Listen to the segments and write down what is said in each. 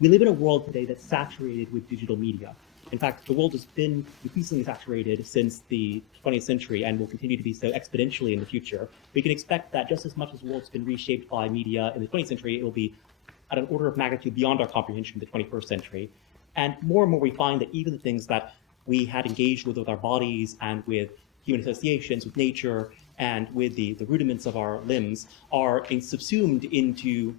We live in a world today that's saturated with digital media. In fact, the world has been increasingly saturated since the 20th century and will continue to be so exponentially in the future. We can expect that just as much as the world's been reshaped by media in the 20th century, it will be at an order of magnitude beyond our comprehension in the 21st century. And more we find that even the things that we had engaged with our bodies and with human associations, with nature, and with the rudiments of our limbs are subsumed into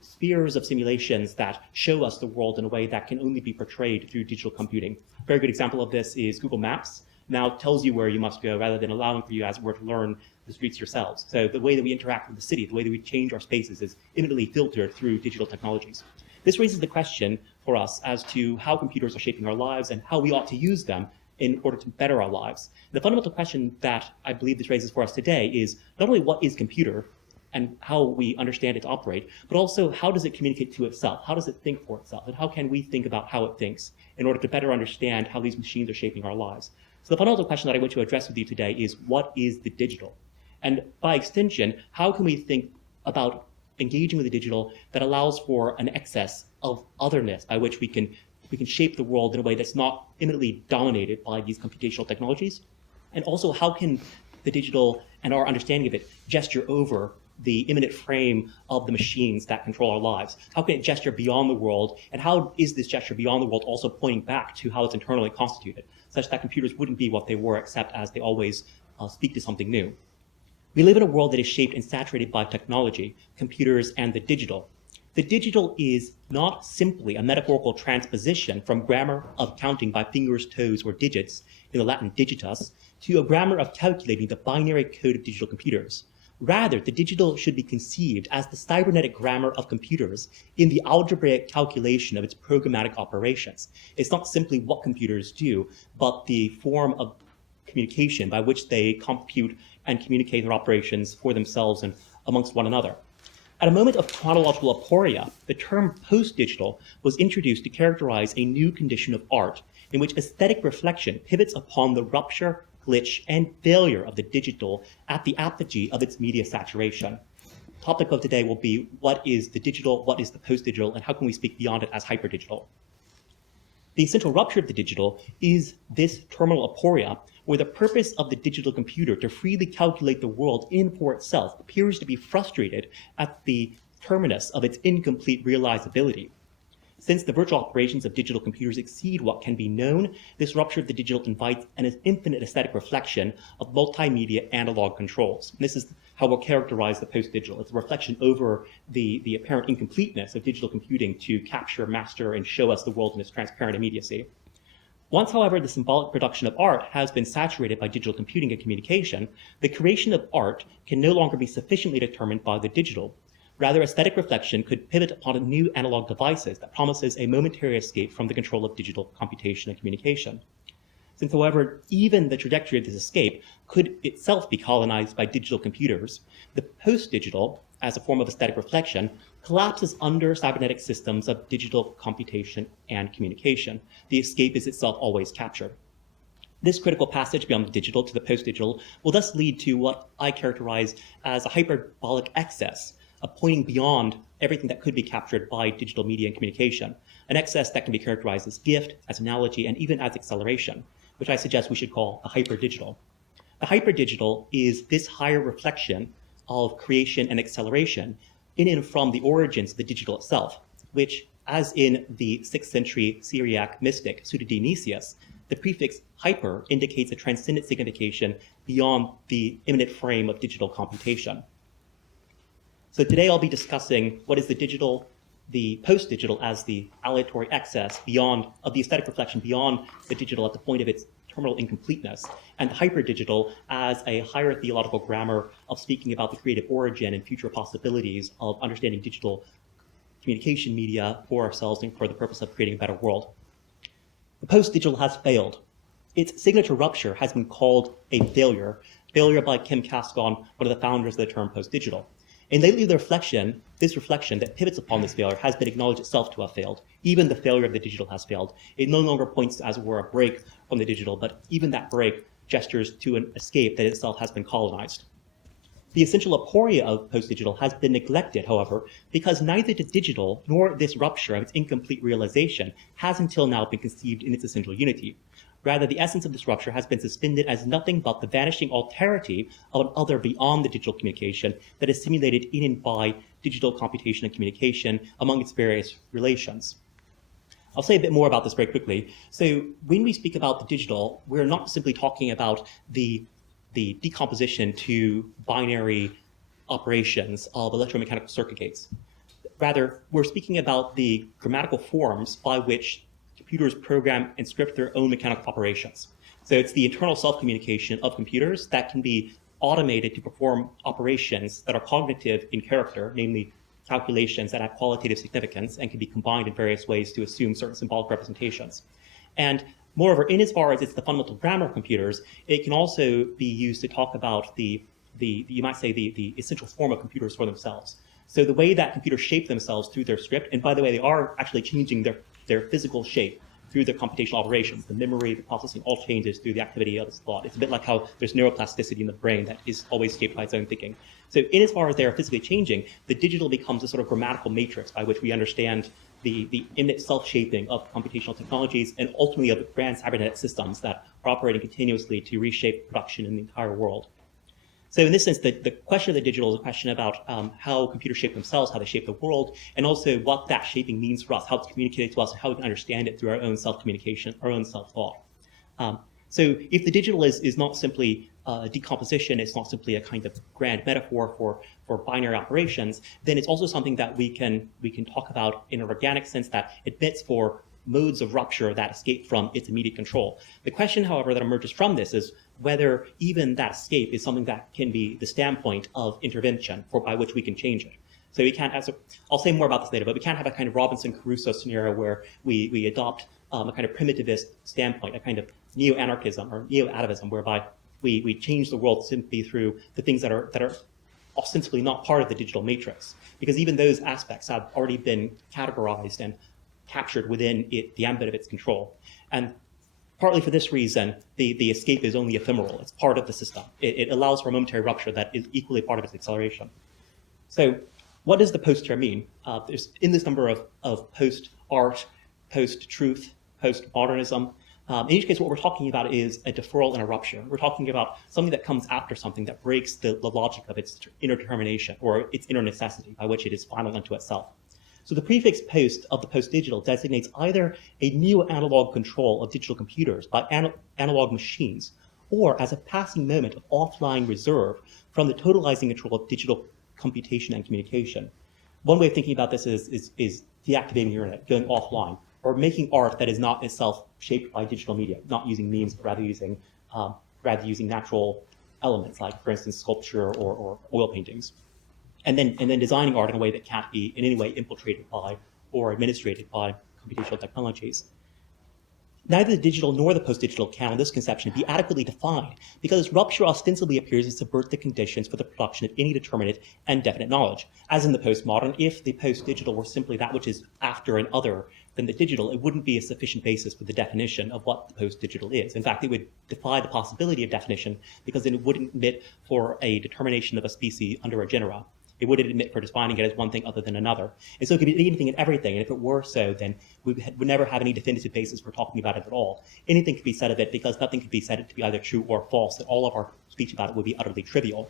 spheres of simulations that show us the world in a way that can only be portrayed through digital computing. A very good example of this is Google Maps now tells you where you must go rather than allowing for you, as it were, to learn the streets yourselves. So the way that we interact with the city, the way that we change our spaces is imminently filtered through digital technologies. This raises the question for us as to how computers are shaping our lives and how we ought to use them in order to better our lives. The fundamental question that I believe this raises for us today is not only what is computer and how we understand it to operate, but also how does it communicate to itself? How does it think for itself? And how can we think about how it thinks in order to better understand how these machines are shaping our lives? So the fundamental question that I want to address with you today is, what is the digital? And by extension, how can we think about engaging with the digital that allows for an excess of otherness by which we can shape the world in a way that's not imminently dominated by these computational technologies? And also, how can the digital and our understanding of it gesture over the imminent frame of the machines that control our lives? How can it gesture beyond the world? And how is this gesture beyond the world also pointing back to how it's internally constituted, such that computers wouldn't be what they were, except as they always speak to something new? We live in a world that is shaped and saturated by technology, computers, and the digital. The digital is not simply a metaphorical transposition from grammar of counting by fingers, toes, or digits in the Latin digitus to a grammar of calculating the binary code of digital computers. Rather, the digital should be conceived as the cybernetic grammar of computers in the algebraic calculation of its programmatic operations. It's not simply what computers do, but the form of communication by which they compute and communicate their operations for themselves and amongst one another. At a moment of chronological aporia, the term postdigital was introduced to characterize a new condition of art in which aesthetic reflection pivots upon the rupture, glitch, and failure of the digital at the apogee of its media saturation. The topic of today will be, what is the digital, what is the postdigital, and how can we speak beyond it as hyperdigital? The essential rupture of the digital is this terminal aporia, where the purpose of the digital computer to freely calculate the world in for itself appears to be frustrated at the terminus of its incomplete realizability. Since the virtual operations of digital computers exceed what can be known, this rupture of the digital invites an infinite aesthetic reflection of multimedia analog controls. And this is how we'll characterize the post-digital. It's a reflection over the apparent incompleteness of digital computing to capture, master, and show us the world in its transparent immediacy. Once, however, the symbolic production of art has been saturated by digital computing and communication, the creation of art can no longer be sufficiently determined by the digital. Rather, aesthetic reflection could pivot upon new analog devices that promises a momentary escape from the control of digital computation and communication. Since, however, even the trajectory of this escape could itself be colonized by digital computers, the post-digital, as a form of aesthetic reflection, collapses under cybernetic systems of digital computation and communication. The escape is itself always captured. This critical passage beyond the digital to the post-digital will thus lead to what I characterize as a hyperbolic excess, of pointing beyond everything that could be captured by digital media and communication, an excess that can be characterized as gift, as analogy, and even as acceleration, which I suggest we should call a hyperdigital. The hyperdigital is this higher reflection of creation and acceleration in and from the origins of the digital itself, which, as in the 6th century Syriac mystic Pseudo-Dionysius, the prefix hyper indicates a transcendent signification beyond the imminent frame of digital computation. So today I'll be discussing what is the digital, the post-digital as the aleatory excess beyond of the aesthetic reflection beyond the digital at the point of its terminal incompleteness, and the hyperdigital as a higher theological grammar of speaking about the creative origin and future possibilities of understanding digital communication media for ourselves and for the purpose of creating a better world. The post-digital has failed. Its signature rupture has been called a failure by Kim Cascone, one of the founders of the term post-digital. And lately, this reflection that pivots upon this failure has been acknowledged itself to have failed. Even the failure of the digital has failed. It no longer points, as it were, a break from the digital, but even that break gestures to an escape that itself has been colonized. The essential aporia of postdigital has been neglected, however, because neither the digital nor this rupture of its incomplete realization has until now been conceived in its essential unity. Rather, the essence of this rupture has been suspended as nothing but the vanishing alterity of an other beyond the digital communication that is simulated in and by digital computation and communication among its various relations. I'll say a bit more about this very quickly. So when we speak about the digital, we're not simply talking about the decomposition to binary operations of electromechanical circuit gates. Rather, we're speaking about the grammatical forms by which computers program and script their own mechanical operations. So it's the internal self-communication of computers that can be automated to perform operations that are cognitive in character, namely calculations that have qualitative significance and can be combined in various ways to assume certain symbolic representations. And moreover, in as far as it's the fundamental grammar of computers, it can also be used to talk about the you might say, the essential form of computers for themselves. So the way that computers shape themselves through their script, and by the way, they are actually changing their physical shape through their computational operations. The memory, the processing, all changes through the activity of this thought. It's a bit like how there's neuroplasticity in the brain that is always shaped by its own thinking. So in as far as they are physically changing, the digital becomes a sort of grammatical matrix by which we understand the innate self-shaping of computational technologies and ultimately of the grand cybernetic systems that are operating continuously to reshape production in the entire world. So in this sense, the question of the digital is a question about how computers shape themselves, how they shape the world, and also what that shaping means for us, how it's communicated to us, and how we can understand it through our own self-communication, our own self-thought. So if the digital is not simply decomposition, it's not simply a kind of grand metaphor for binary operations, then it's also something that we can talk about in an organic sense that admits for modes of rupture that escape from its immediate control. The question, however, that emerges from this is whether even that escape is something that can be the standpoint of intervention by which we can change it. So we can't, I'll say more about this later, but we can't have a kind of Robinson Crusoe scenario where we adopt a kind of primitivist standpoint, a kind of neo-anarchism or neo-atavism, whereby we change the world simply through the things that are ostensibly not part of the digital matrix, because even those aspects have already been categorized and captured within the ambit of its control. And partly for this reason, the escape is only ephemeral. It's part of the system. It allows for a momentary rupture that is equally part of its acceleration. So what does the post here mean? There's endless number of post-art, post-truth, post-modernism. In each case, what we're talking about is a deferral and a rupture. We're talking about something that comes after something that breaks the logic of its inner determination or its inner necessity by which it is final unto itself. So the prefix post of the post-digital designates either a neo-analog control of digital computers by analog machines, or as a passing moment of offline reserve from the totalizing control of digital computation and communication. One way of thinking about this is deactivating the internet, going offline, or making art that is not itself shaped by digital media, not using memes, but rather using natural elements, like, for instance, sculpture or oil paintings. And then designing art in a way that can't be in any way infiltrated by or administrated by computational technologies. Neither the digital nor the post-digital can, in this conception, be adequately defined because rupture ostensibly appears to subvert the conditions for the production of any determinate and definite knowledge. As in the postmodern, if the post-digital were simply that which is after and other than the digital, it wouldn't be a sufficient basis for the definition of what the post-digital is. In fact, it would defy the possibility of definition because then it wouldn't admit for a determination of a species under a genera. It wouldn't admit for defining it as one thing other than another. And so it could be anything and everything. And if it were so, then we would never have any definitive basis for talking about it at all. Anything could be said of it because nothing could be said to be either true or false, and all of our speech about it would be utterly trivial.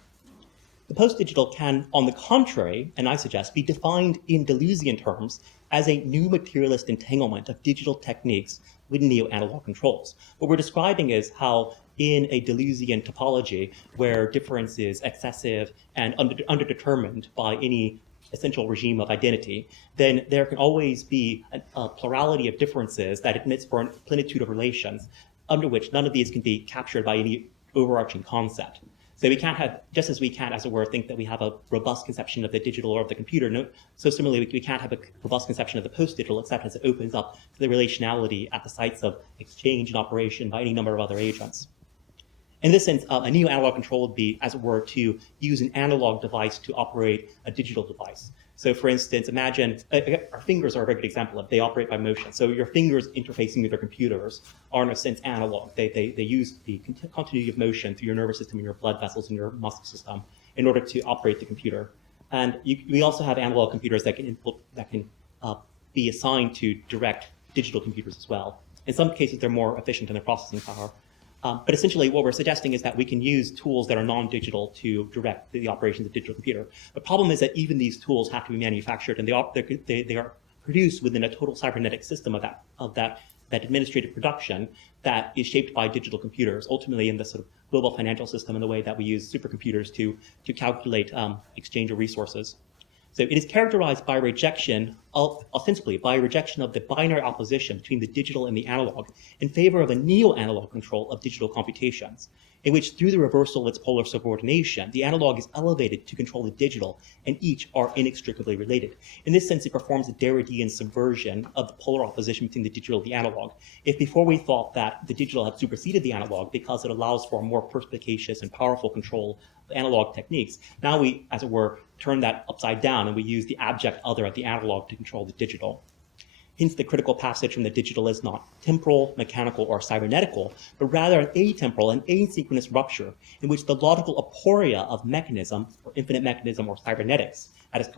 The post-digital can, on the contrary, and I suggest, be defined in Deleuzian terms as a new materialist entanglement of digital techniques with neo-analog controls. What we're describing is how in a Deleuzian topology where difference is excessive and underdetermined by any essential regime of identity, then there can always be a plurality of differences that admits for a plenitude of relations under which none of these can be captured by any overarching concept. So we can't have, just as we can't, as it were, think that we have a robust conception of the digital or of the computer, so similarly we can't have a robust conception of the post-digital except as it opens up to the relationality at the sites of exchange and operation by any number of other agents. In this sense, a neo-analog control would be, as it were, to use an analog device to operate a digital device. So for instance, imagine, our fingers are a very good example of, they operate by motion. So your fingers interfacing with your computers are in a sense analog. They use the continuity of motion through your nervous system and your blood vessels and your muscle system. in order to operate the computer. And we also have analog computers that can be assigned to direct digital computers as well. In some cases, they're more efficient in their processing power. But essentially, what we're suggesting is that we can use tools that are non-digital to direct the operations of the digital computer. The problem is that even these tools have to be manufactured, and they are produced within a total cybernetic system of that administrative production that is shaped by digital computers, ultimately in the sort of global financial system in the way that we use supercomputers to calculate exchange of resources. So it is characterized by ostensibly by rejection of the binary opposition between the digital and the analog in favor of a neo-analog control of digital computations, in which through the reversal of its polar subordination, the analog is elevated to control the digital, and each are inextricably related. In this sense, it performs a Derridean subversion of the polar opposition between the digital and the analog. If before we thought that the digital had superseded the analog because it allows for a more perspicacious and powerful control of analog techniques, now we, as it were, turn that upside down and we use the abject other of the analog to control the digital. Hence, the critical passage from the digital is not temporal, mechanical, or cybernetical, but rather an atemporal and asynchronous rupture in which the logical aporia of mechanism, or infinite mechanism, or cybernetics, at its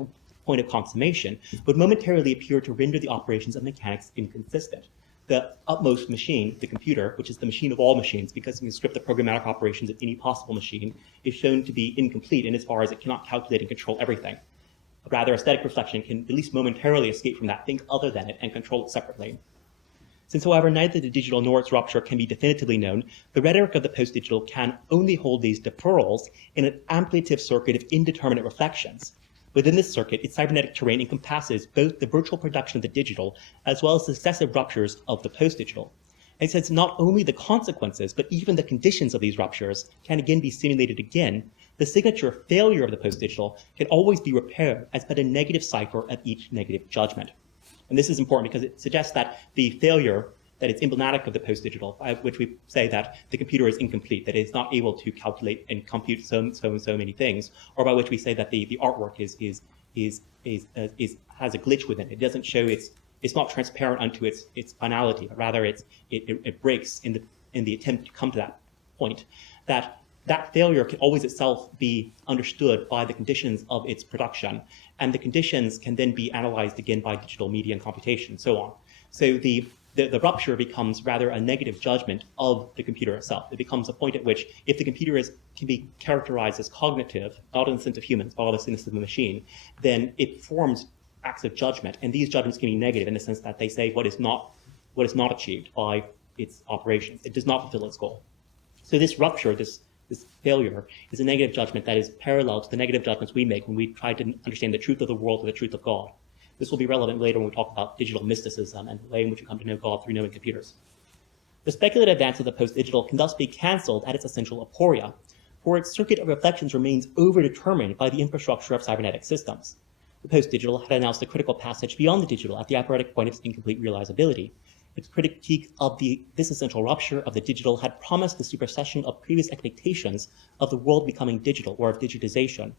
point of consummation, would momentarily appear to render the operations of mechanics inconsistent. The utmost machine, the computer, which is the machine of all machines, because we can script the programmatic operations of any possible machine, is shown to be incomplete insofar as it cannot calculate and control everything. Rather, aesthetic reflection can at least momentarily escape from that, think other than it, and control it separately. Since, however, neither the digital nor its rupture can be definitively known, the rhetoric of the post-digital can only hold these deferrals in an ampliative circuit of indeterminate reflections. Within this circuit, its cybernetic terrain encompasses both the virtual production of the digital as well as successive ruptures of the post-digital. And since not only the consequences, but even the conditions of these ruptures can again be simulated again, the signature failure of the post-digital can always be repaired as but a negative cipher of each negative judgment. And this is important because it suggests that the failure that is emblematic of the post-digital, by which we say that the computer is incomplete, that it is not able to calculate and compute so many things, or by which we say that the artwork has a glitch within it. It doesn't show it's not transparent unto its finality, but rather it breaks in the attempt to come to that point. That failure can always itself be understood by the conditions of its production, and the conditions can then be analyzed again by digital media and computation, and so on. So the rupture becomes rather a negative judgment of the computer itself. It becomes a point at which, if the computer can be characterized as cognitive, not in the sense of humans, but in the sense of the machine, then it forms acts of judgment, and these judgments can be negative in the sense that they say what is not achieved by its operations. It does not fulfill its goal. So this rupture, this failure, is a negative judgment that is parallel to the negative judgments we make when we try to understand the truth of the world or the truth of God. This will be relevant later when we talk about digital mysticism and the way in which we come to know God through knowing computers. The speculative advance of the post-digital can thus be cancelled at its essential aporia, for its circuit of reflections remains overdetermined by the infrastructure of cybernetic systems. The post-digital had announced the critical passage beyond the digital at the operatic point of its incomplete realizability. Its critique of this essential rupture of the digital had promised the supersession of previous expectations of the world becoming digital, or of digitization.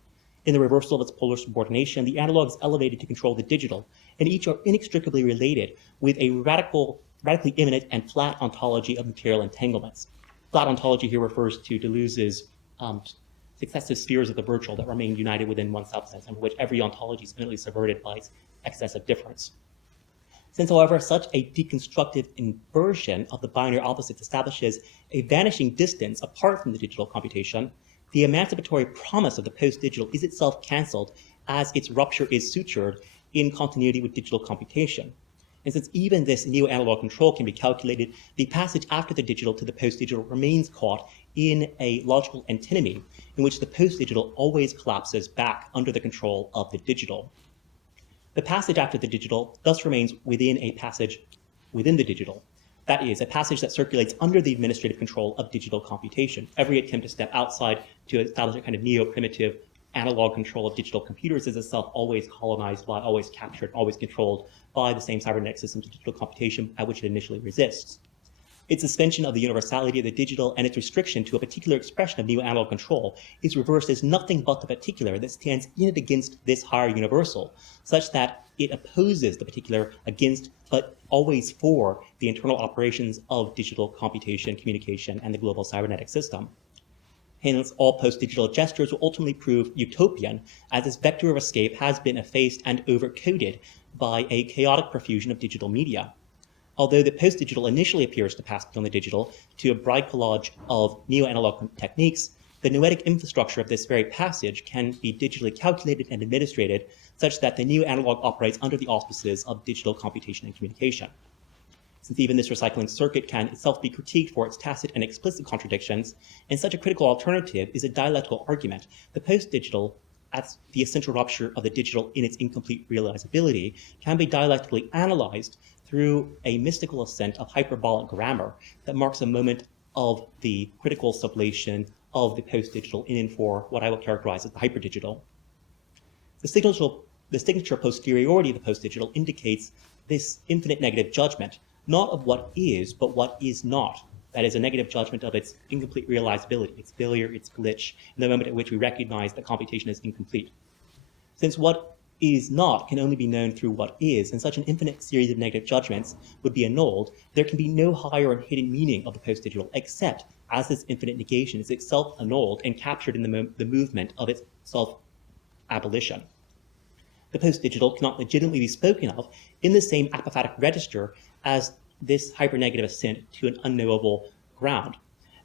In the reversal of its polar subordination, the analog is elevated to control the digital, and each are inextricably related with a radically immanent and flat ontology of material entanglements. Flat ontology here refers to Deleuze's successive spheres of the virtual that remain united within one substance, and which every ontology is imminently subverted by its excess of difference. Since, however, such a deconstructive inversion of the binary opposites establishes a vanishing distance apart from the digital computation, the emancipatory promise of the post-digital is itself cancelled as its rupture is sutured in continuity with digital computation. And since even this neo-analog control can be calculated, the passage after the digital to the post-digital remains caught in a logical antinomy in which the post-digital always collapses back under the control of the digital. The passage after the digital thus remains within a passage within the digital. That is, a passage that circulates under the administrative control of digital computation. Every attempt to step outside to establish a kind of neo-primitive analog control of digital computers is itself always colonized by, always captured, always controlled by the same cybernetic systems of digital computation at which it initially resists. Its suspension of the universality of the digital and its restriction to a particular expression of neo-analog control is reversed as nothing but the particular that stands in and against this higher universal, such that it opposes the particular against, but always for, the internal operations of digital computation, communication, and the global cybernetic system. Hence, all post-digital gestures will ultimately prove utopian, as this vector of escape has been effaced and overcoded by a chaotic profusion of digital media. Although the post-digital initially appears to pass beyond the digital to a bright collage of neo-analog techniques, the noetic infrastructure of this very passage can be digitally calculated and administrated such that the neo-analog operates under the auspices of digital computation and communication. Since even this recycling circuit can itself be critiqued for its tacit and explicit contradictions, and such a critical alternative is a dialectical argument, the post-digital, as the essential rupture of the digital in its incomplete realizability, can be dialectically analyzed through a mystical ascent of hyperbolic grammar that marks a moment of the critical sublation of the post-digital in and for what I will characterize as the hyperdigital. The signature posteriority of the post-digital indicates this infinite negative judgment, not of what is, but what is not. That is a negative judgment of its incomplete realizability, its failure, its glitch, in the moment at which we recognize that computation is incomplete. Since what is not can only be known through what is, and such an infinite series of negative judgments would be annulled, there can be no higher and hidden meaning of the post-digital, except as this infinite negation is itself annulled and captured in the movement of its self-abolition. The post-digital cannot legitimately be spoken of in the same apophatic register as this hypernegative ascent to an unknowable ground.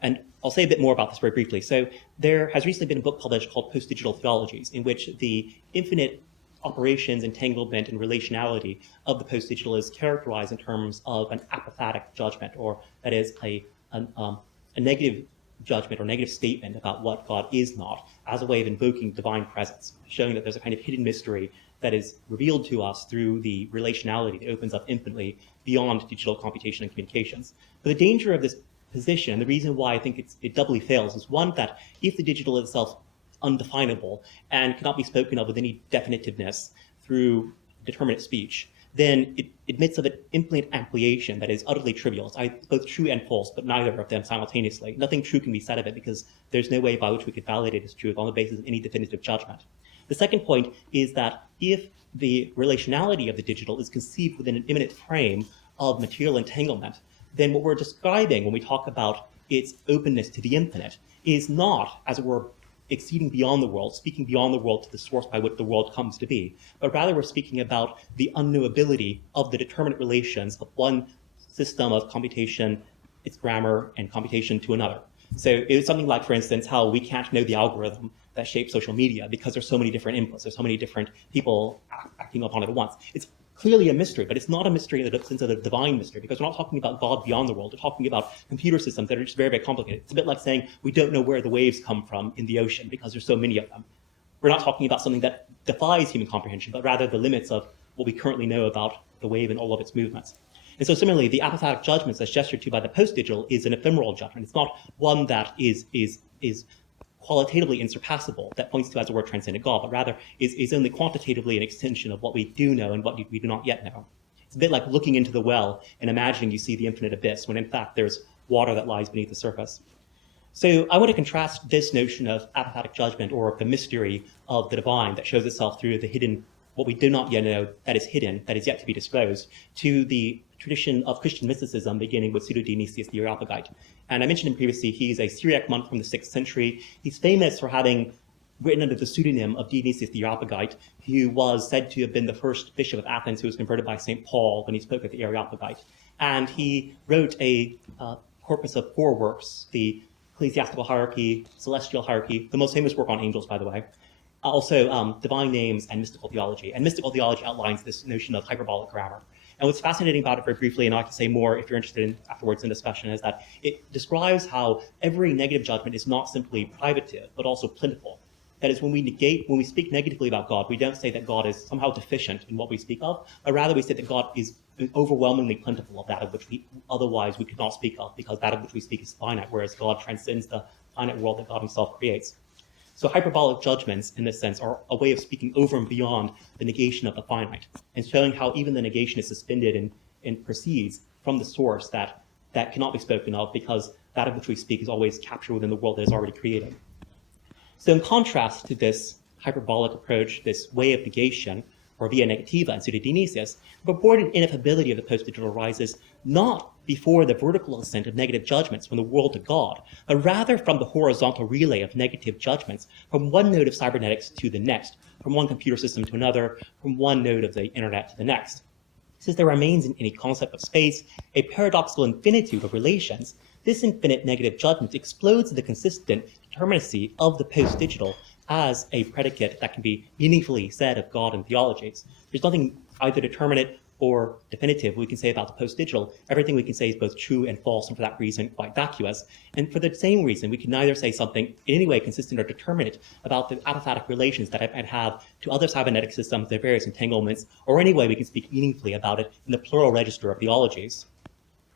And I'll say a bit more about this very briefly. So there has recently been a book published called Postdigital Theologies, in which the infinite operations, entanglement, and relationality of the post-digital is characterized in terms of an apophatic judgment, or that is a negative judgment or negative statement about what God is not, as a way of invoking divine presence, showing that there's a kind of hidden mystery that is revealed to us through the relationality that opens up infinitely beyond digital computation and communications. But the danger of this position, and the reason why I think it doubly fails, is one, that if the digital is itself undefinable and cannot be spoken of with any definitiveness through determinate speech, then it admits of an infinite ampliation that is utterly trivial. It's both true and false, but neither of them simultaneously. Nothing true can be said of it because there's no way by which we could validate its truth on the basis of any definitive judgment. The second point is that if the relationality of the digital is conceived within an immanent frame of material entanglement, then what we're describing when we talk about its openness to the infinite is not, as it were, exceeding beyond the world, speaking beyond the world to the source by which the world comes to be, but rather we're speaking about the unknowability of the determinate relations of one system of computation, its grammar, and computation to another. So it's something like, for instance, how we can't know the algorithm that shapes social media because there's so many different inputs, there's so many different people acting upon it at once. It's clearly a mystery, but it's not a mystery in the sense of a divine mystery, because we're not talking about God beyond the world. We're talking about computer systems that are just very, very complicated. It's a bit like saying we don't know where the waves come from in the ocean because there's so many of them. We're not talking about something that defies human comprehension, but rather the limits of what we currently know about the wave and all of its movements. And so similarly, the apophatic judgments that's gestured to by the post-digital is an ephemeral judgment. It's not one that is qualitatively insurpassable, that points to, as it were, transcendent God, but rather is only quantitatively an extension of what we do know and what we do not yet know. It's a bit like looking into the well and imagining you see the infinite abyss, when in fact there's water that lies beneath the surface. So I want to contrast this notion of apophatic judgment, or the mystery of the divine that shows itself through the hidden, what we do not yet know, that is hidden, that is yet to be disclosed, to the tradition of Christian mysticism beginning with Pseudo-Dionysius the Areopagite. And I mentioned him previously, he's a Syriac monk from the 6th century. He's famous for having written under the pseudonym of Dionysius the Areopagite, who was said to have been the first bishop of Athens who was converted by St. Paul when he spoke at the Areopagite. And he wrote a corpus of 4 works, the Ecclesiastical Hierarchy, Celestial Hierarchy, the most famous work on angels, by the way, also divine names and mystical theology. And mystical theology outlines this notion of hyperbolic grammar. And what's fascinating about it, very briefly, and I can say more if you're interested in afterwards in discussion, is that it describes how every negative judgment is not simply privative, but also plentiful. That is, when we speak negatively about God, we don't say that God is somehow deficient in what we speak of, but rather we say that God is overwhelmingly plentiful of that of which otherwise we could not speak of, because that of which we speak is finite, whereas God transcends the finite world that God himself creates. So hyperbolic judgments, in this sense, are a way of speaking over and beyond the negation of the finite, and showing how even the negation is suspended and proceeds from the source that cannot be spoken of, because that of which we speak is always captured within the world that is already created. So in contrast to this hyperbolic approach, this way of negation, or via negativa and pseudodinesis, the purported ineffability of the post-digital arises not before the vertical ascent of negative judgments from the world to God, but rather from the horizontal relay of negative judgments from one node of cybernetics to the next, from one computer system to another, from one node of the internet to the next. Since there remains in any concept of space a paradoxical infinitude of relations, this infinite negative judgment explodes the consistent determinacy of the post-digital as a predicate that can be meaningfully said of God and theologies. There's nothing either determinate or definitive we can say about the post-digital. Everything we can say is both true and false, and for that reason quite vacuous. And for the same reason, we can neither say something in any way consistent or determinate about the apophatic relations that it might have to other cybernetic systems, their various entanglements, or any way we can speak meaningfully about it in the plural register of theologies.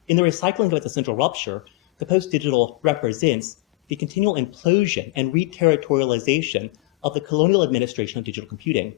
In the recycling of its essential rupture, the post-digital represents the continual implosion and re-territorialization of the colonial administration of digital computing.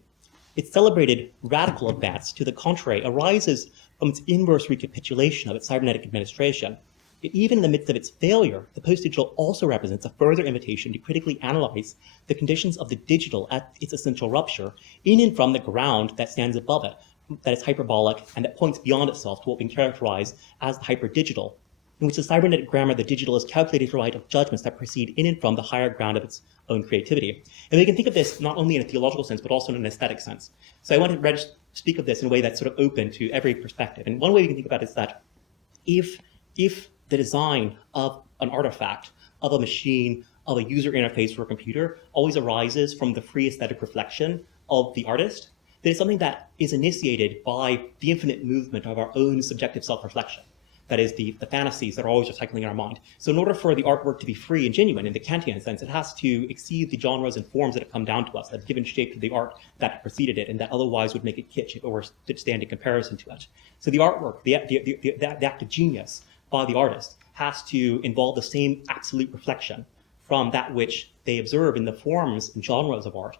Its celebrated radical advance, to the contrary, arises from its inverse recapitulation of its cybernetic administration. Yet even in the midst of its failure, the post-digital also represents a further invitation to critically analyze the conditions of the digital at its essential rupture, in and from the ground that stands above it, that is hyperbolic and that points beyond itself to what we can characterize as the hyperdigital, in which the cybernetic grammar of the digital is calculated for right of judgments that proceed in and from the higher ground of its own creativity. And we can think of this not only in a theological sense, but also in an aesthetic sense. So I want to speak of this in a way that's sort of open to every perspective. And one way we can think about it is that if the design of an artifact, of a machine, of a user interface for a computer always arises from the free aesthetic reflection of the artist, then it's something that is initiated by the infinite movement of our own subjective self-reflection. That is, the fantasies that are always recycling in our mind. So in order for the artwork to be free and genuine in the Kantian sense, it has to exceed the genres and forms that have come down to us, that have given shape to the art that preceded it, and that otherwise would make it kitsch if it were to stand in comparison to it. So the artwork, the act of genius by the artist has to involve the same absolute reflection from that which they observe in the forms and genres of art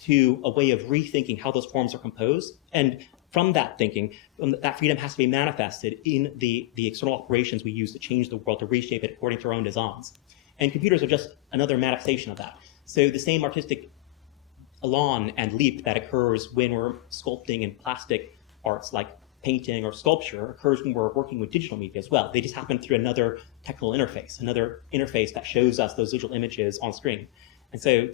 to a way of rethinking how those forms are composed. And from that thinking, that freedom has to be manifested in the external operations we use to change the world, to reshape it according to our own designs. And computers are just another manifestation of that. So the same artistic elan and leap that occurs when we're sculpting in plastic arts like painting or sculpture occurs when we're working with digital media as well. They just happen through another technical interface, that shows us those visual images on screen. And so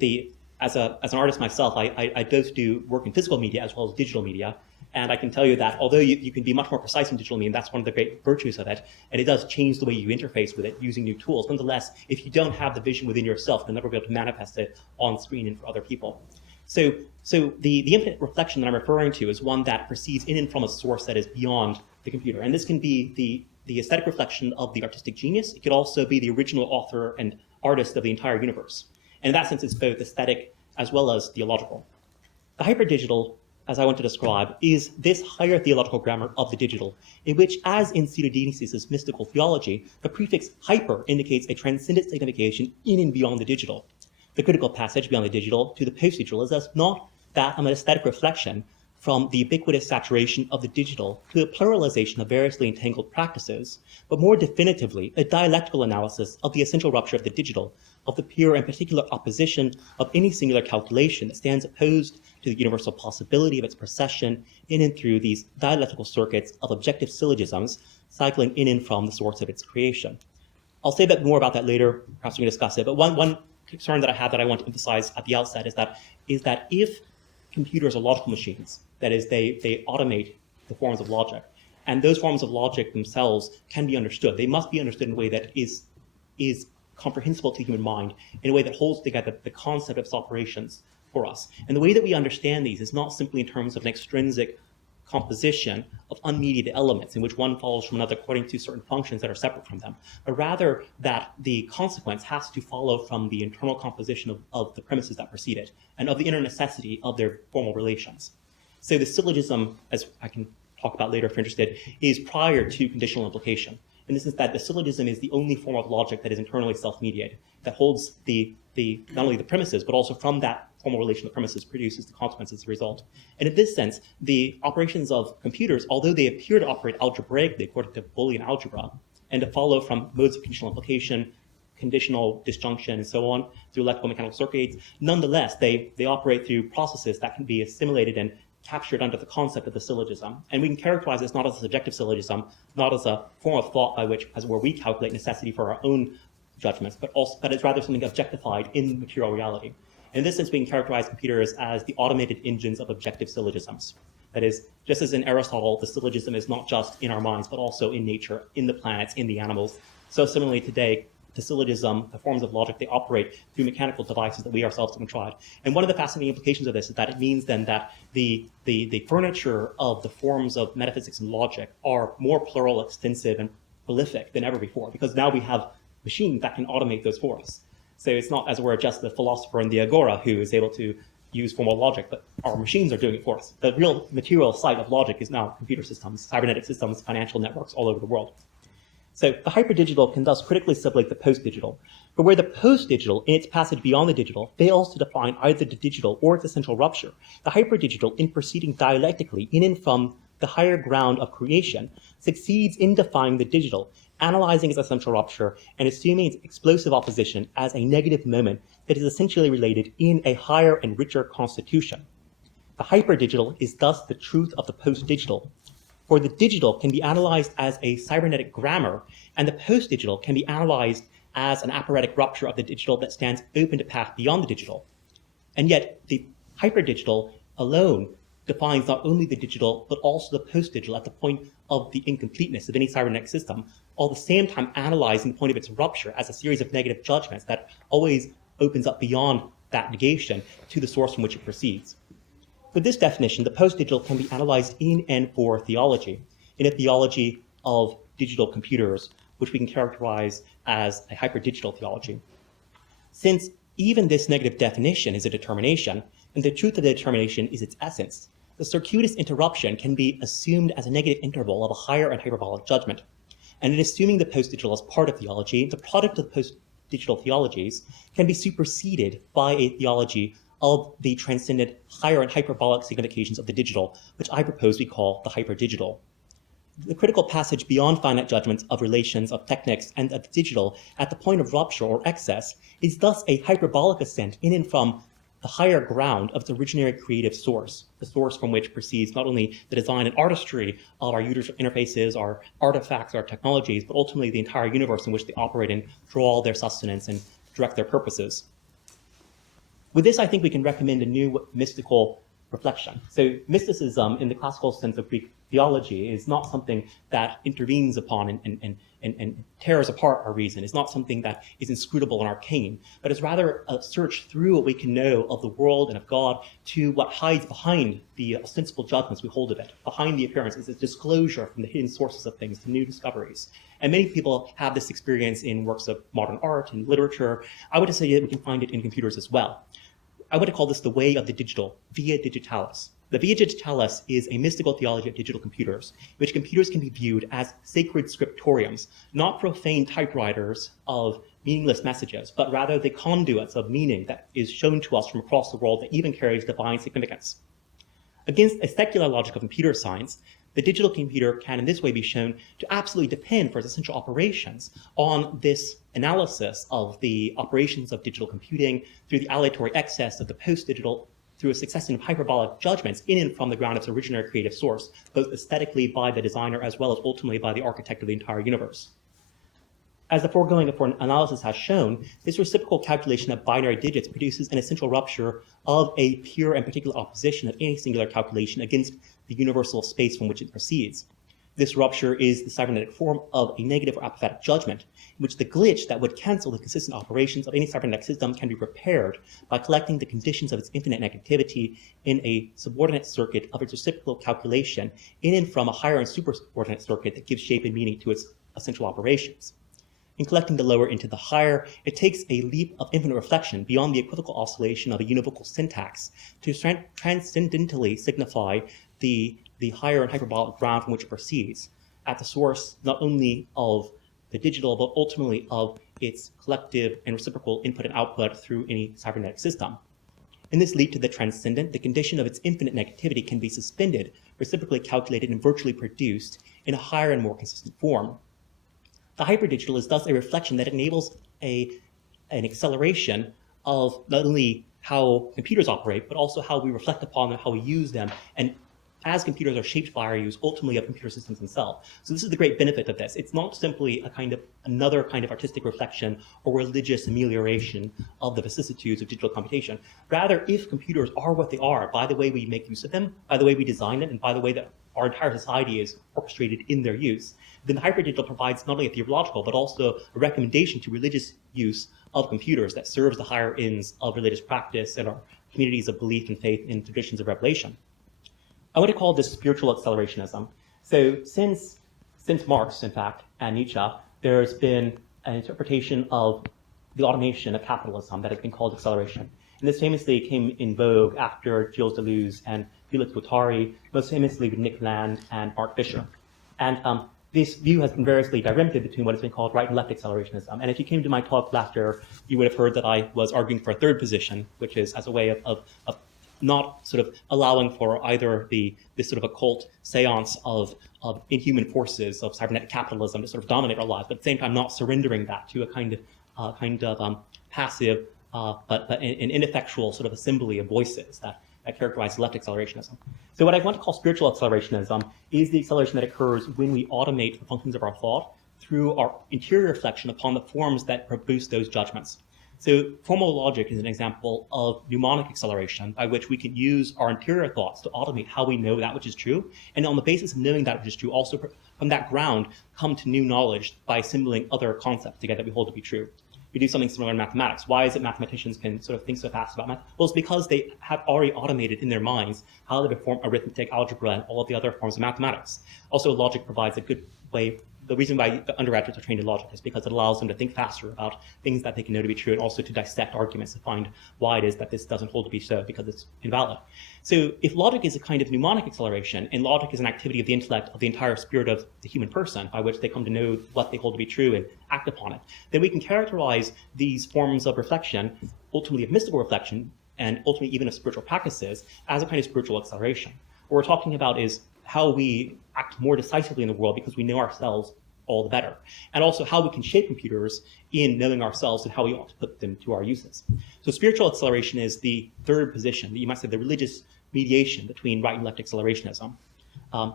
as an artist myself, I both do work in physical media as well as digital media. And I can tell you that although you can be much more precise in digital media, and that's one of the great virtues of it, and it does change the way you interface with it using new tools. Nonetheless, if you don't have the vision within yourself, you'll never be able to manifest it on screen and for other people. So the infinite reflection that I'm referring to is one that proceeds in and from a source that is beyond the computer. And this can be the aesthetic reflection of the artistic genius. It could also be the original author and artist of the entire universe. And in that sense, it's both aesthetic as well as theological. The hyperdigital, as I want to describe, is this higher theological grammar of the digital, in which, as in pseudodenis's mystical theology, the prefix hyper indicates a transcendent signification in and beyond the digital. The critical passage beyond the digital to the post-digital is thus not that of an aesthetic reflection from the ubiquitous saturation of the digital to a pluralization of variously entangled practices, but more definitively a dialectical analysis of the essential rupture of the digital, of the pure and particular opposition of any singular calculation that stands opposed to the universal possibility of its procession in and through these dialectical circuits of objective syllogisms cycling in and from the source of its creation. I'll say a bit more about that later, perhaps we can discuss it, but one concern that I have that I want to emphasize at the outset is that if computers are logical machines, that is, they automate the forms of logic, and those forms of logic themselves can be understood. They must be understood in a way that is comprehensible to the human mind, in a way that holds together the concept of its operations for us. And the way that we understand these is not simply in terms of an extrinsic composition of unmediated elements in which one follows from another according to certain functions that are separate from them, but rather that the consequence has to follow from the internal composition of the premises that precede it, and of the inner necessity of their formal relations. So the syllogism, as I can talk about later if you're interested, is prior to conditional implication. In the sense that the syllogism is the only form of logic that is internally self-mediated, that holds not only the premises, but also from that formal relation the premises produces the consequences as a result. And in this sense, the operations of computers, although they appear to operate algebraically according to Boolean algebra, and to follow from modes of conditional implication, conditional disjunction, and so on, through electrical mechanical circuits, nonetheless, they operate through processes that can be assimilated and captured under the concept of the syllogism. And we can characterize this not as a subjective syllogism, not as a form of thought by which, as where we calculate necessity for our own judgments, but it's rather something objectified in material reality. In this sense, we can characterize computers as the automated engines of objective syllogisms. That is, just as in Aristotle, the syllogism is not just in our minds, but also in nature, in the planets, in the animals. So similarly today, the syllogism, the forms of logic, they operate through mechanical devices that we ourselves have contrived. And one of the fascinating implications of this is that it means then that the furniture of the forms of metaphysics and logic are more plural, extensive, and prolific than ever before, because now we have machines that can automate those for us. So it's not, as it were, just the philosopher in the agora who is able to use formal logic, but our machines are doing it for us. The real material site of logic is now computer systems, cybernetic systems, financial networks all over the world. So the hyperdigital can thus critically separate the postdigital, but where the postdigital, in its passage beyond the digital, fails to define either the digital or its essential rupture, the hyperdigital, in proceeding dialectically in and from the higher ground of creation, succeeds in defining the digital, analyzing its essential rupture, and assuming its explosive opposition as a negative moment that is essentially related in a higher and richer constitution. The hyperdigital is thus the truth of the postdigital, for the digital can be analyzed as a cybernetic grammar, and the postdigital can be analyzed as an aphoretic rupture of the digital that stands open to path beyond the digital. And yet, the hyperdigital alone defines not only the digital, but also the postdigital at the point of the incompleteness of any cybernetic system, all at the same time analyzing the point of its rupture as a series of negative judgments that always opens up beyond that negation to the source from which it proceeds. With this definition, the postdigital can be analyzed in and for theology, in a theology of digital computers, which we can characterize as a hyperdigital theology. Since even this negative definition is a determination, and the truth of the determination is its essence, the circuitous interruption can be assumed as a negative interval of a higher and hyperbolic judgment. And in assuming the postdigital as part of theology, the product of the postdigital theologies can be superseded by a theology of the transcendent higher and hyperbolic significations of the digital, which I propose we call the hyperdigital. The critical passage beyond finite judgments of relations, of techniques, and of the digital at the point of rupture or excess is thus a hyperbolic ascent in and from the higher ground of its originary creative source, the source from which proceeds not only the design and artistry of our user interfaces, our artifacts, our technologies, but ultimately the entire universe in which they operate and draw their sustenance and direct their purposes. With this, I think we can recommend a new mystical reflection. So mysticism, in the classical sense of Greek theology, is not something that intervenes upon and tears apart our reason. It's not something that is inscrutable and arcane, but it's rather a search through what we can know of the world and of God to what hides behind the ostensible judgments we hold of it. Behind the appearance is a disclosure from the hidden sources of things to new discoveries. And many people have this experience in works of modern art and literature. I would say that we can find it in computers as well. I would call this the way of the digital, via digitalis. The via digitalis is a mystical theology of digital computers, in which computers can be viewed as sacred scriptoriums, not profane typewriters of meaningless messages, but rather the conduits of meaning that is shown to us from across the world that even carries divine significance. Against a secular logic of computer science, the digital computer can in this way be shown to absolutely depend for its essential operations on this analysis of the operations of digital computing through the aleatory excess of the post-digital through a succession of hyperbolic judgments in and from the ground of its originary creative source, both aesthetically by the designer as well as ultimately by the architect of the entire universe. As the foregoing analysis has shown, this reciprocal calculation of binary digits produces an essential rupture of a pure and particular opposition of any singular calculation against the universal space from which it proceeds. This rupture is the cybernetic form of a negative or apophatic judgment, in which the glitch that would cancel the consistent operations of any cybernetic system can be repaired by collecting the conditions of its infinite negativity in a subordinate circuit of its reciprocal calculation in and from a higher and superordinate circuit that gives shape and meaning to its essential operations. In collecting the lower into the higher, it takes a leap of infinite reflection beyond the equivocal oscillation of a univocal syntax to transcendentally signify the higher and hyperbolic ground from which it proceeds, at the source not only of the digital, but ultimately of its collective and reciprocal input and output through any cybernetic system. In this leap to the transcendent, the condition of its infinite negativity can be suspended, reciprocally calculated, and virtually produced in a higher and more consistent form. The hyperdigital is thus a reflection that enables an acceleration of not only how computers operate, but also how we reflect upon them, how we use them, and as computers are shaped by our use, ultimately of computer systems themselves. So this is the great benefit of this. It's not simply another kind of artistic reflection or religious amelioration of the vicissitudes of digital computation. Rather, if computers are what they are by the way we make use of them, by the way we design them, and by the way that our entire society is orchestrated in their use, then the hyperdigital provides not only a theological, but also a recommendation to religious use of computers that serves the higher ends of religious practice and our communities of belief and faith in traditions of revelation. I want to call this spiritual accelerationism. So since Marx, in fact, and Nietzsche, there's been an interpretation of the automation of capitalism that has been called acceleration. And this famously came in vogue after Gilles Deleuze and Felix Guattari, most famously with Nick Land and Mark Fisher. And this view has been variously diametrically between what has been called right and left accelerationism. And if you came to my talk last year, you would have heard that I was arguing for a third position, which is as a way of not sort of allowing for either this sort of occult seance of inhuman forces of cybernetic capitalism to sort of dominate our lives, but at the same time not surrendering that to a kind of passive but an ineffectual sort of assembly of voices that characterize left accelerationism. So what I want to call spiritual accelerationism is the acceleration that occurs when we automate the functions of our thought through our interior reflection upon the forms that produce those judgments. So formal logic is an example of mnemonic acceleration by which we can use our interior thoughts to automate how we know that which is true. And on the basis of knowing that which is true, also from that ground, come to new knowledge by assembling other concepts together that we hold to be true. We do something similar in mathematics. Why is it mathematicians can sort of think so fast about math? Well, it's because they have already automated in their minds how to perform arithmetic, algebra, and all of the other forms of mathematics. Also, logic provides a good way. The reason why the undergraduates are trained in logic is because it allows them to think faster about things that they can know to be true and also to dissect arguments to find why it is that this doesn't hold to be so because it's invalid. So if logic is a kind of mnemonic acceleration and logic is an activity of the intellect of the entire spirit of the human person by which they come to know what they hold to be true and act upon it, then we can characterize these forms of reflection, ultimately of mystical reflection and ultimately even of spiritual practices, as a kind of spiritual acceleration. What we're talking about is how we act more decisively in the world because we know ourselves all the better, and also how we can shape computers in knowing ourselves and how we ought to put them to our uses. So spiritual acceleration is the third position, you might say the religious mediation between right and left accelerationism.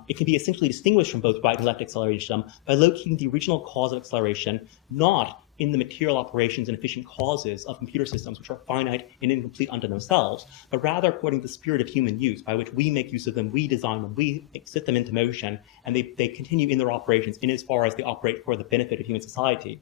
It can be essentially distinguished from both right and left acceleration by locating the original cause of acceleration not in the material operations and efficient causes of computer systems, which are finite and incomplete unto themselves, but rather according to the spirit of human use, by which we make use of them, we design them, we set them into motion, and they continue in their operations in as far as they operate for the benefit of human society.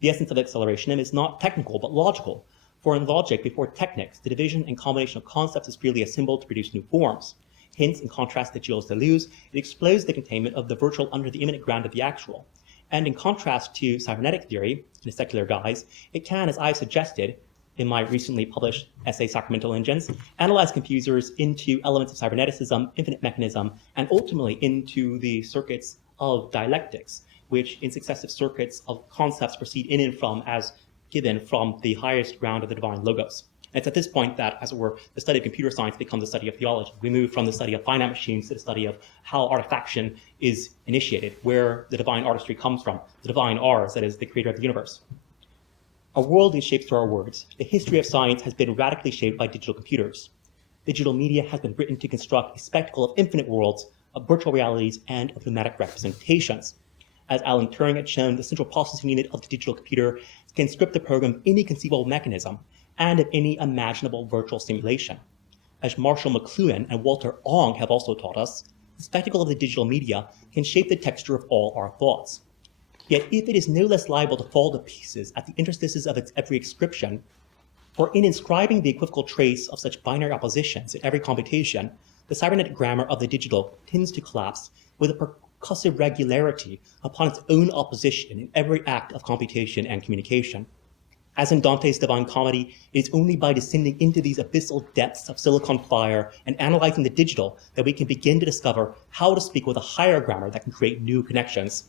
The essence of acceleration is not technical, but logical. For in logic, before technics, the division and combination of concepts is merely assembled to produce new forms. Hence, in contrast to Gilles Deleuze, it explodes the containment of the virtual under the immanent ground of the actual. And in contrast to cybernetic theory, in a secular guise, it can, as I've suggested in my recently published essay, Sacramental Engines, analyze computers into elements of cyberneticism, infinite mechanism, and ultimately into the circuits of dialectics, which in successive circuits of concepts proceed in and from as given from the highest ground of the divine logos. And it's at this point that, as it were, the study of computer science becomes a study of theology. We move from the study of finite machines to the study of how artifaction is initiated, where the divine artistry comes from, the divine ars, that is, the creator of the universe. Our world is shaped through our words. The history of science has been radically shaped by digital computers. Digital media has been written to construct a spectacle of infinite worlds, of virtual realities, and of thematic representations. As Alan Turing had shown, the central processing unit of the digital computer can script the program of any conceivable mechanism and of any imaginable virtual simulation. As Marshall McLuhan and Walter Ong have also taught us, the spectacle of the digital media can shape the texture of all our thoughts. Yet if it is no less liable to fall to pieces at the interstices of its every inscription, for in inscribing the equivocal trace of such binary oppositions in every computation, the cybernetic grammar of the digital tends to collapse with a percussive regularity upon its own opposition in every act of computation and communication. As in Dante's Divine Comedy, it is only by descending into these abyssal depths of silicon fire and analyzing the digital that we can begin to discover how to speak with a higher grammar that can create new connections.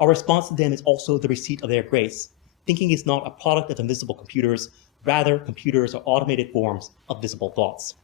Our response to them is also the receipt of their grace. Thinking is not a product of invisible computers, rather computers are automated forms of visible thoughts.